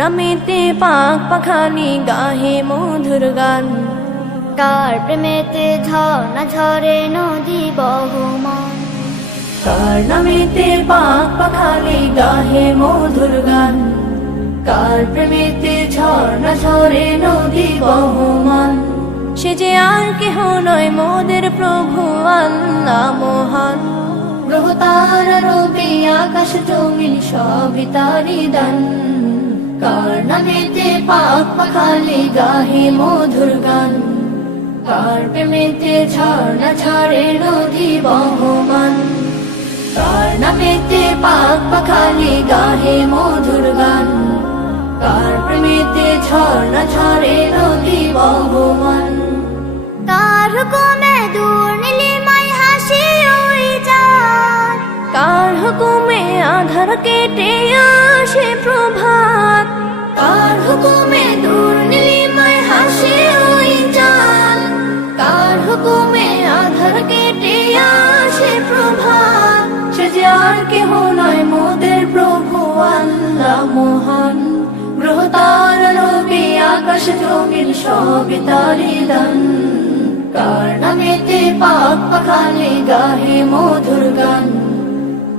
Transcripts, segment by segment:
নামেতে পাক পাখালি গাহে মধুর গান, কার প্রেমেতে ঝর্ণা ঝরে নদী বহমান, কার নামেতে পাক পাখালি গাহে মধুর গান, কার প্রেমেতে ঝর্ণা ঝরে নদী বহমান। সে যে আর কেহ নয় মোদের প্রভু আল্লাহ মহান, গ্রহ তারা রবি আকাশ জমিন সবই তারি দান। কার নামেতে পাক পাখালি গাহে মধুর গান, কার প্রেমেতে ঝর্ণা ঝরে নদী বহমান, কার নামেতে পাক পাখালি গাহে মধুর গান, কার প্রেমেতে ঝর্ণা ঝরে নদী বহমান। কার হুকুমে দূর নীলিমায় হাসি ওই চাঁদ, কার হুকুমে আধার কেটে আসে প্রভাত, কার হুকুমে দূর নীলিমায় হাসে ওই চাঁদ, কার হুকুমে আধার কেটে আসে প্রভাত। সে যে আর কেহ নয় মোদের প্রভু আল্লাহ মহান, গ্রহ তারা রবি আকাশ জমিন সবই তারি দান। কার নামেতে পাক পাখালি গাহে মধুর গান,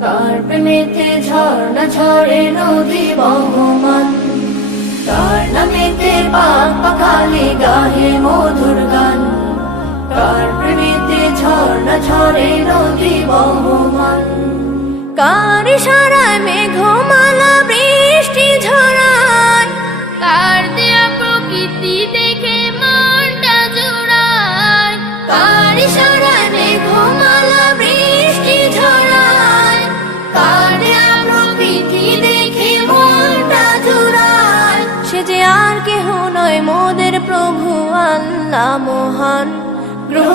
কার প্রেমেতে ঝর্ণা ঝরে নদী বহমান, কার নামেতে পাক পাখালি গাহে মধুর গান, কার প্রেমেতে ঝর্ণা ঝরে নদী বহমান। কার ইশারায় মেঘমালা বৃষ্টি ঝরায়, কার দেয়া প্রকৃতি দেখে মনটা জোড়ায়, কার ইশারায় মেঘমালা বৃষ্টি ঝরায়, কার দেয়া প্রকৃতি দেখে মনটা জুড়ায়। সে যে আর কেহ নয় মোদের প্রভু আল্লাহ মহান, গ্রহ